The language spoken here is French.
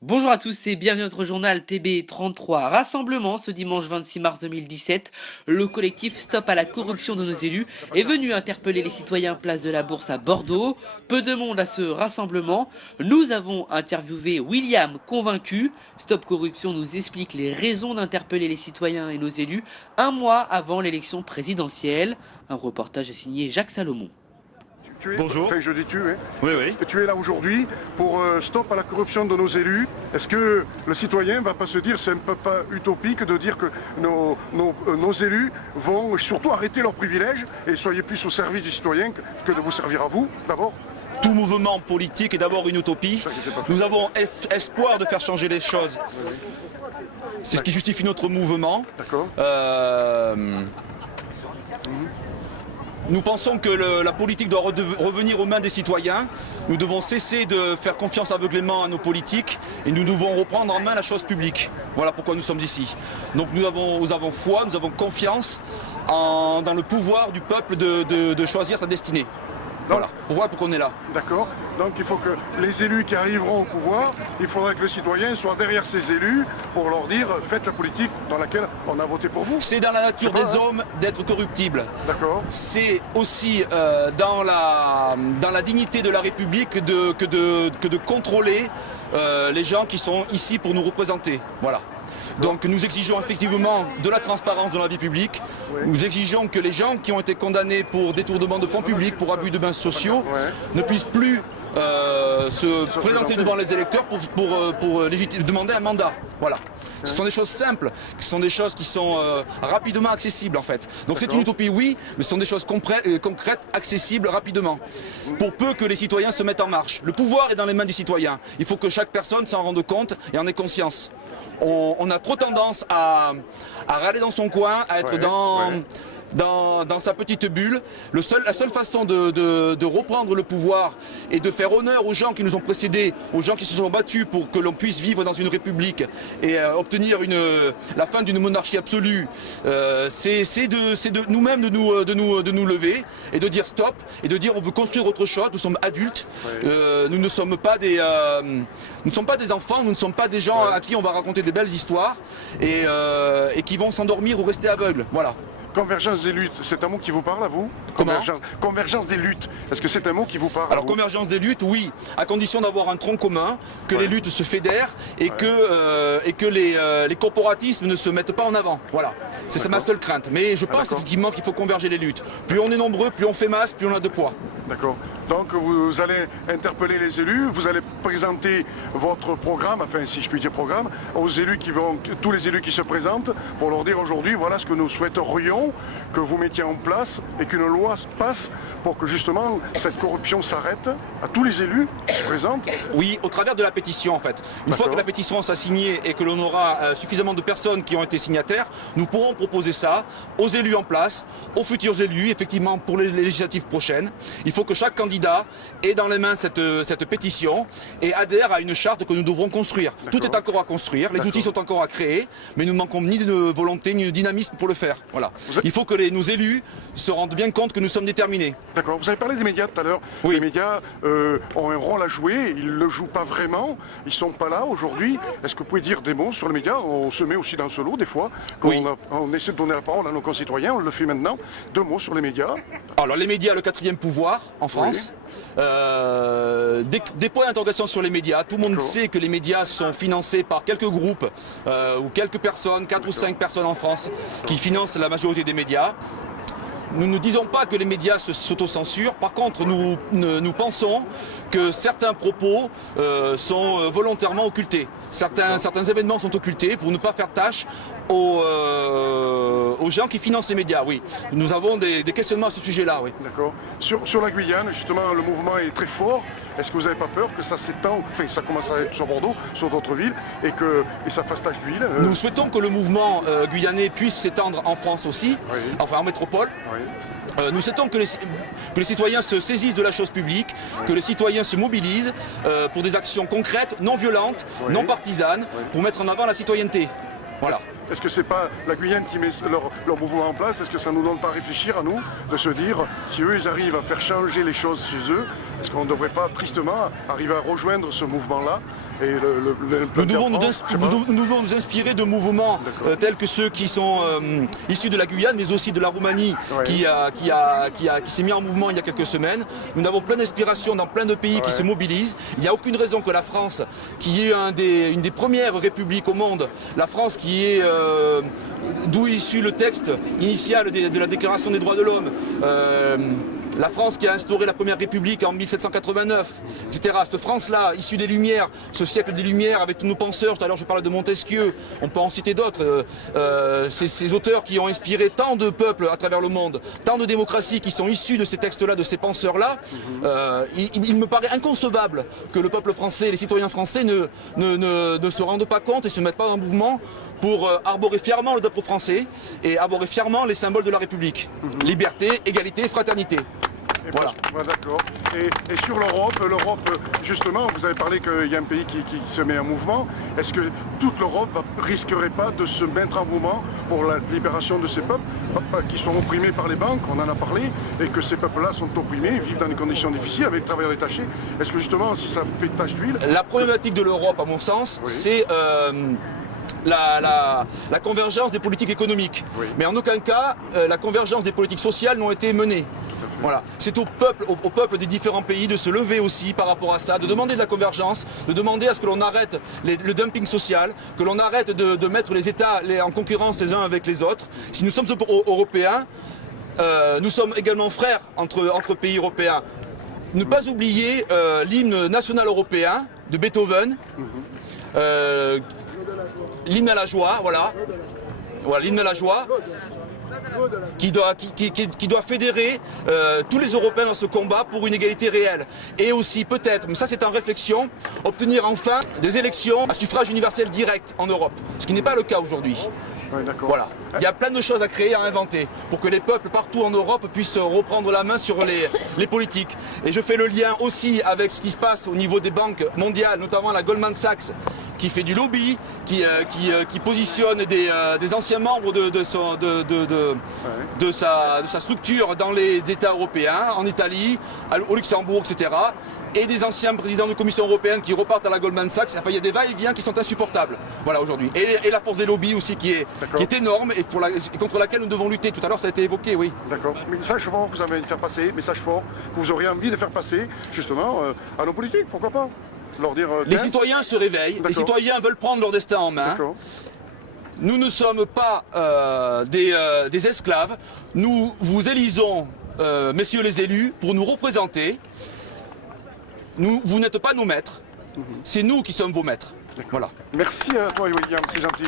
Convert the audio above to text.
Bonjour à tous et bienvenue à notre journal TB33. Rassemblement ce dimanche 26 mars 2017. Le collectif Stop à la corruption de nos élus est venu interpeller les citoyens place de la Bourse à Bordeaux. Peu de monde à ce rassemblement. Nous avons interviewé William convaincu. Stop Corruption nous explique les raisons d'interpeller les citoyens et nos élus un mois avant l'élection présidentielle. Un reportage signé Jacques Salomon. Bonjour. Enfin, je dis tu, hein. Oui, oui. Tu es là aujourd'hui pour stop à la corruption de nos élus. Est-ce que le citoyen ne va pas se dire, c'est un peu pas utopique de dire que nos élus vont surtout arrêter leurs privilèges et soyez plus au service du citoyen que de vous servir à vous, d'abord? Tout mouvement politique est d'abord une utopie. Nous avons espoir de faire changer les choses. C'est ce qui justifie notre mouvement. D'accord. Nous pensons que la politique doit revenir aux mains des citoyens. Nous devons cesser de faire confiance aveuglément à nos politiques et nous devons reprendre en main la chose publique. Voilà pourquoi nous sommes ici. Donc nous avons foi, nous avons confiance dans le pouvoir du peuple de choisir sa destinée. Voilà, pourquoi on est là. D'accord. Donc il faut que les élus qui arriveront au pouvoir, il faudra que le citoyen soit derrière ces élus pour leur dire faites la politique dans laquelle on a voté pour vous. C'est dans la nature des hommes d'être corruptibles. D'accord. C'est aussi dans la dignité de la République que de contrôler les gens qui sont ici pour nous représenter. Voilà. Donc nous exigeons effectivement de la transparence dans la vie publique. Oui. Nous exigeons que les gens qui ont été condamnés pour détournement de fonds publics, pour abus de biens sociaux, ne puissent plus se présenter devant les électeurs pour demander un mandat. Voilà. Ce sont des choses simples, ce sont des choses qui sont rapidement accessibles en fait. Donc c'est une utopie, oui, mais ce sont des choses concrètes, accessibles rapidement. Pour peu que les citoyens se mettent en marche. Le pouvoir est dans les mains du citoyen. Il faut que chaque personne s'en rende compte et en ait conscience. On a trop tendance à râler dans son coin, à être dans sa petite bulle. La seule façon de reprendre le pouvoir et de faire honneur aux gens qui nous ont précédés, aux gens qui se sont battus pour que l'on puisse vivre dans une république et obtenir la fin d'une monarchie absolue, c'est de nous-mêmes de nous lever et de dire stop et de dire on veut construire autre chose. Nous sommes adultes, nous ne sommes pas des enfants, nous ne sommes pas des gens à qui on va raconter des belles histoires et qui vont s'endormir ou rester aveugles. Voilà. Convergence des luttes, c'est un mot qui vous parle à vous? Comment? Convergence des luttes, est-ce que c'est un mot qui vous parle? Alors convergence des luttes, oui, à condition d'avoir un tronc commun, que les luttes se fédèrent et que les corporatismes ne se mettent pas en avant. Voilà, c'est ma seule crainte. Mais je pense effectivement qu'il faut converger les luttes. Plus on est nombreux, plus on fait masse, plus on a de poids. D'accord. Donc vous allez interpeller les élus, vous allez présenter votre programme, enfin si je puis dire programme, aux élus tous les élus qui se présentent pour leur dire aujourd'hui voilà ce que nous souhaiterions que vous mettiez en place et qu'une loi passe pour que justement cette corruption s'arrête à tous les élus qui se présentent. Oui, au travers de la pétition en fait. Une fois que la pétition sera signée et que l'on aura suffisamment de personnes qui ont été signataires, nous pourrons proposer ça aux élus en place, aux futurs élus, effectivement pour les législatives prochaines. Il faut que chaque candidat ait dans les mains cette pétition et adhère à une charte que nous devrons construire. Tout est encore à construire, les outils sont encore à créer, mais nous ne manquons ni de volonté ni de dynamisme pour le faire. Voilà. Il faut que nos élus se rendent bien compte que nous sommes déterminés. D'accord. Vous avez parlé des médias tout à l'heure. Oui. Les médias ont un rôle à jouer, ils ne le jouent pas vraiment, ils ne sont pas là aujourd'hui. Est-ce que vous pouvez dire des mots sur les médias? On se met aussi dans ce lot des fois. Quand on essaie de donner la parole à nos concitoyens, on le fait maintenant. 2 mots sur les médias. Alors les médias, le 4e pouvoir en France. Des points d'interrogation sur les médias. Tout le monde sait que les médias sont financés par quelques groupes ou quelques personnes, 4 ou 5 personnes en France qui financent la majorité des médias. Nous ne disons pas que les médias s'autocensurent. Par contre, nous pensons que certains propos sont volontairement occultés. Certains événements sont occultés pour ne pas faire tâche aux gens qui financent les médias. Oui, nous avons des questionnements à ce sujet-là. Oui. D'accord. Sur la Guyane, justement, le mouvement est très fort. Est-ce que vous n'avez pas peur que ça s'étend, enfin ça commence à être sur Bordeaux, sur d'autres villes, et ça fasse tache d'huile? Nous souhaitons que le mouvement guyanais puisse s'étendre en France aussi, enfin en métropole. Nous souhaitons que les citoyens se saisissent de la chose publique, que les citoyens se mobilisent pour des actions concrètes, non violentes, non partisanes, pour mettre en avant la citoyenneté. Voilà. Est-ce que c'est pas la Guyane qui met leur mouvement en place? Est-ce que ça ne nous donne pas à réfléchir à nous, de se dire, si eux ils arrivent à faire changer les choses chez eux, est-ce qu'on ne devrait pas tristement arriver à rejoindre ce mouvement-là et nous devons nous inspirer de mouvements tels que ceux qui sont issus de la Guyane, mais aussi de la Roumanie, qui s'est mis en mouvement il y a quelques semaines. Nous avons plein d'inspiration dans plein de pays qui se mobilisent. Il n'y a aucune raison que la France, qui est une des premières républiques au monde, la France qui est d'où est issu le texte initial de la Déclaration des droits de l'homme, la France qui a instauré la première république en 1789, etc. Cette France-là, issue des Lumières, ce siècle des Lumières avec tous nos penseurs, tout à l'heure je parlais de Montesquieu, on peut en citer d'autres, ces auteurs qui ont inspiré tant de peuples à travers le monde, tant de démocraties qui sont issues de ces textes-là, de ces penseurs-là, il me paraît inconcevable que le peuple français, les citoyens français ne se rendent pas compte et se mettent pas en mouvement pour arborer fièrement le drapeau français et arborer fièrement les symboles de la République. Liberté, égalité, fraternité. Voilà. D'accord. Et sur l'Europe, justement, vous avez parlé qu'il y a un pays qui se met en mouvement. Est-ce que toute l'Europe risquerait pas de se mettre en mouvement pour la libération de ces peuples qui sont opprimés par les banques, on en a parlé, et que ces peuples-là sont opprimés, vivent dans des conditions difficiles avec des travailleurs détachés? Est-ce que justement, si ça fait tache d'huile... La problématique de l'Europe, à mon sens, c'est... la convergence des politiques économiques. Mais en aucun cas, la convergence des politiques sociales n'ont été menées. Voilà. C'est au peuple des différents pays de se lever aussi par rapport à ça, de demander de la convergence, de demander à ce que l'on arrête le dumping social, que l'on arrête de mettre les États en concurrence les uns avec les autres. Si nous sommes européens, nous sommes également frères entre pays européens. Ne pas oublier l'hymne national européen de Beethoven, l'hymne à la joie, voilà l'hymne à la joie, qui doit fédérer tous les Européens dans ce combat pour une égalité réelle. Et aussi peut-être, mais ça c'est en réflexion, obtenir enfin des élections à suffrage universel direct en Europe, ce qui n'est pas le cas aujourd'hui. Voilà. Il y a plein de choses à créer, à inventer, pour que les peuples partout en Europe puissent reprendre la main sur les politiques. Et je fais le lien aussi avec ce qui se passe au niveau des banques mondiales, notamment la Goldman Sachs, qui fait du lobby, qui positionne des anciens membres de sa structure dans les États européens, en Italie, au Luxembourg, etc. Et des anciens présidents de commission européenne qui repartent à la Goldman Sachs. Enfin, il y a des va-et-vient qui sont insupportables, voilà, aujourd'hui. Et la force des lobbies aussi qui est énorme et contre laquelle nous devons lutter. Tout à l'heure, ça a été évoqué, oui. D'accord. Message fort que vous avez envie de faire passer, message fort que vous auriez envie de faire passer, justement, à nos politiques, pourquoi pas leur dire, les citoyens se réveillent, les citoyens veulent prendre leur destin en main. Nous ne sommes pas des esclaves. Nous vous élisons, messieurs les élus, pour nous représenter. Vous n'êtes pas nos maîtres, c'est nous qui sommes vos maîtres. Voilà. Merci à toi, William, c'est gentil.